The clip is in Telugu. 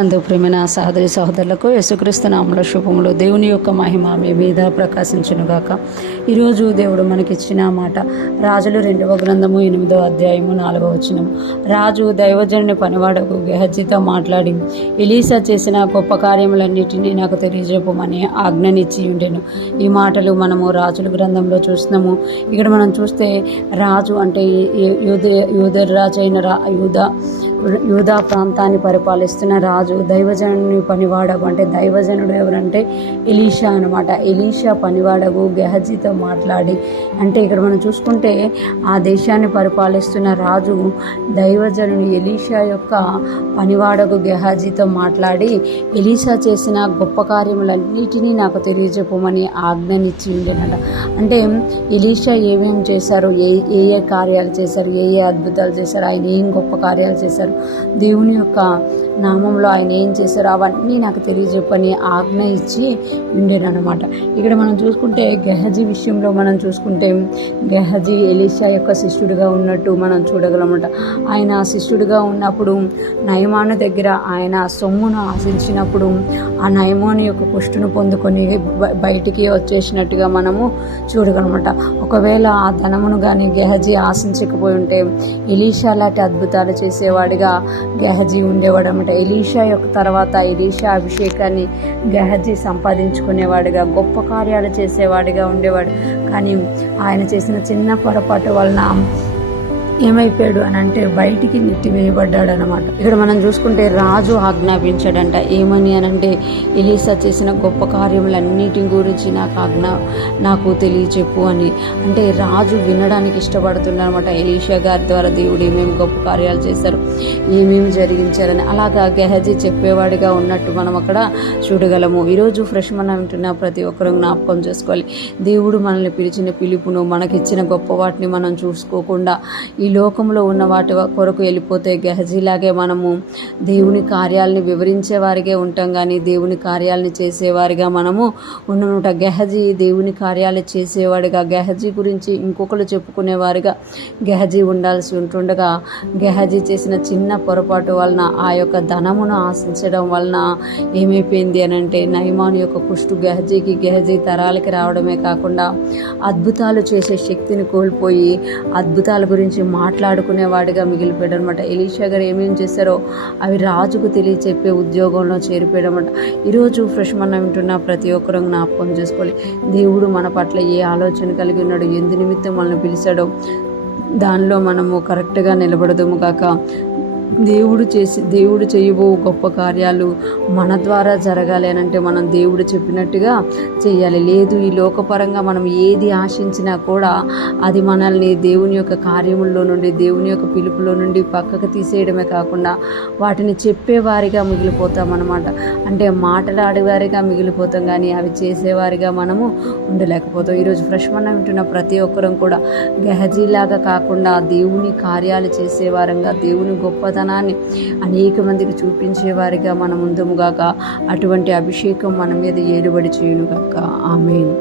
అందు ప్రేమైన సహోదరి సహోదరులకు యేసుక్రీస్తు నామములో శుభములు. దేవుని యొక్క మహిమ మీ మీద ప్రకాశించునుగాక. ఈరోజు దేవుడు మనకిచ్చిన మాట రాజులు 2వ గ్రంథము 8వ అధ్యాయము 4వ వచనం. రాజు దైవజనుని పనివాడకు గెహజీతో మాట్లాడి ఎలీషా చేసిన గొప్ప కార్యములన్నిటినీ నాకు తెలియజెప్పమని ఆజ్ఞనిచ్చి ఉండెను. ఈ మాటలు మనము రాజుల గ్రంథంలో చూస్తున్నాము. ఇక్కడ మనం చూస్తే రాజు అంటే యూదా ప్రాంతాన్ని పరిపాలిస్తున్న రాజు దైవజనుని పనివాడగు, అంటే దైవజనుడు ఎవరంటే ఎలీషా అనమాట. ఎలీషా పనివాడగు గెహజీతో మాట్లాడి, అంటే ఇక్కడ మనం చూసుకుంటే ఆ దేశాన్ని పరిపాలిస్తున్న రాజు దైవజనుని ఎలీషా యొక్క పనివాడగు గెహజీతో మాట్లాడి ఎలీషా చేసిన గొప్ప కార్యములన్నిటినీ నాకు తెలియజెప్పమని ఆజ్ఞనిచ్చి ఉండేనట. అంటే ఎలీషా ఏమేమి చేశారు, ఏ కార్యాలు చేశారు, ఏ అద్భుతాలు చేశారు, ఆయన ఏం గొప్ప కార్యాలు చేశారు, దేవుని యొక్క నామంలో ఆయన ఏం చేశారో అవన్నీ నాకు తెలియజెప్పని ఆజ్ఞ ఇచ్చి ఉండేనమాట. ఇక్కడ మనం చూసుకుంటే గెహజీ విషయంలో మనం చూసుకుంటే గెహజీ ఎలీషా యొక్క శిష్యుడిగా ఉన్నట్టు మనం చూడగలమట. ఆయన శిష్యుడిగా ఉన్నప్పుడు నయమాను దగ్గర ఆయన సొమ్మును ఆశించినప్పుడు ఆ నయమాను యొక్క కుష్టును పొందుకొని బయటికి వచ్చేసినట్టుగా మనము చూడగలమట. ఒకవేళ ఆ ధనమును కానీ గెహజీ ఆశించకపోయి ఉంటే ఎలీషా లాంటి అద్భుతాలు చేసేవాడిగా గెహజీ ఉండేవాడు. ఎలీషా యొక్క తర్వాత ఎలీషా అభిషేకాన్ని గెహజీ సంపాదించుకునేవాడిగా, గొప్ప కార్యాలు చేసేవాడిగా ఉండేవాడు. కానీ ఆయన చేసిన చిన్న పొరపాటు వలన ఏమైపోయాడు అని అంటే బయటికి నెట్టివేయబడ్డాడు అనమాట. ఇక్కడ మనం చూసుకుంటే రాజు ఆజ్ఞాపించాడంట. ఏమని అనంటే ఎలీషా చేసిన గొప్ప కార్యములన్నిటి గురించి నాకు తెలియచెప్పు అని. అంటే రాజు వినడానికి ఇష్టపడుతున్నాడు అనమాట. ఎలీషా గారి ద్వారా దేవుడు ఏమేమి గొప్ప కార్యాలు చేశారు, ఏమేమి జరిగించారని. అలాగా గెహజీ చెప్పేవాడిగా ఉన్నట్టు మనం అక్కడ చూడగలము. ఈరోజు ఫ్రెష్ మనం వింటున్న ప్రతి ఒక్కరూ జ్ఞాపకం చేసుకోవాలి. దేవుడు మనల్ని పిలిచిన పిలుపును, మనకిచ్చిన గొప్ప వాటిని మనం చూసుకోకుండా ఈ లోకంలో ఉన్న వాటి కొరకు వెళ్ళిపోతే గెహజీలాగే మనము దేవుని కార్యాలని వివరించే వారిగా ఉంటాం, కానీ దేవుని కార్యాలని చేసేవారిగా మనము ఉన్నమాట. గెహజీ దేవుని కార్యాలు చేసేవాడిగా, గెహజీ గురించి ఇంకొకరు చెప్పుకునేవారిగా గెహజీ ఉండాల్సి ఉంటుండగా గెహజీ చేసిన చిన్న పొరపాటు వలన, ఆ యొక్క ధనమును ఆశించడం వలన ఏమైపోయింది అని అంటే నయమాను యొక్క కుష్టు గెహజీ తరాలకి రావడమే కాకుండా అద్భుతాలు చేసే శక్తిని కోల్పోయి అద్భుతాల గురించి మాట్లాడుకునేవాడిగా మిగిలిపోయాడు అనమాట. ఎలీషా గారు ఏమేమి చేశారో అవి రాజుకు తెలియచెప్పే ఉద్యోగంలో చేరిపోయాడు అనమాట. ఈరోజు ఫ్రెష్ మనం వింటున్న ప్రతి ఒక్కరూ జ్ఞాపకం చేసుకోవాలి. దేవుడు మన పట్ల ఏ ఆలోచన కలిగి ఉన్నాడు, ఎందు నిమిత్తం మనల్ని పిలిచాడో దానిలో మనము కరెక్ట్గా నిలబడదుము కాక దేవుడు చేయబో గొప్ప కార్యాలు మన ద్వారా జరగాలి అని అంటే మనం దేవుడు చెప్పినట్టుగా చేయాలి. లేదు ఈ లోకపరంగా మనం ఏది ఆశించినా కూడా అది మనల్ని దేవుని యొక్క కార్యముల్లో నుండి, దేవుని యొక్క పిలుపులో నుండి పక్కకు తీసేయడమే కాకుండా వాటిని చెప్పేవారిగా మిగిలిపోతాం అన్నమాట. అంటే మాట్లాడేవారిగా మిగిలిపోతాం, కానీ అవి చేసేవారిగా మనము ఉండలేకపోతాం. ఈరోజు ఫ్రెష్ మనం వింటున్న ప్రతి ఒక్కరం కూడా గెహజీలాగా కాకుండా దేవుని కార్యాలు చేసేవారంగా, దేవుని గొప్పతనాన్ని అనేక మందికి చూపించేవారిగా మనం ఉందముగాక. అటువంటి అభిషేకం మన మీద ఏలుబడి చేయునుగాక. ఆమేన్.